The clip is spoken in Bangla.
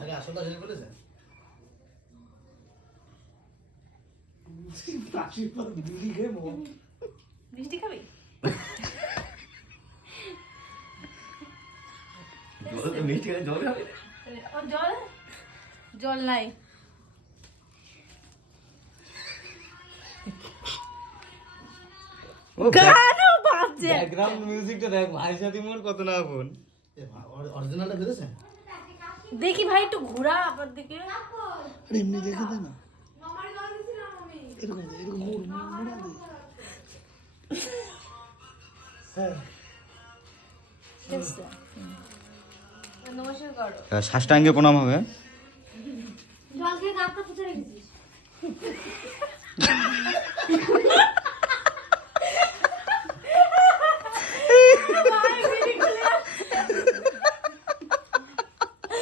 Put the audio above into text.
আগে আসলটা জেনে বলেছে মিষ্টি খাবি? জল খাবে? ও জল জল নাই। গানও বাজছে। ব্যাকগ্রাউন্ড মিউজিকটা দেখ ভাই সাথী মোর কত না আপন। অরিজিনালটা বেঁধেছে দেখি ভাই একটু ঘোরা আবার দিকে। আরে এমনি দেখে দে না এরকম দে, এরকম মুড়া দে। হ্যাঁ নমস্কার করো। সাষ্টাঙ্গে প্রণাম হবে। জল খেয়ে দাঁতটা পুছে রেখেছিস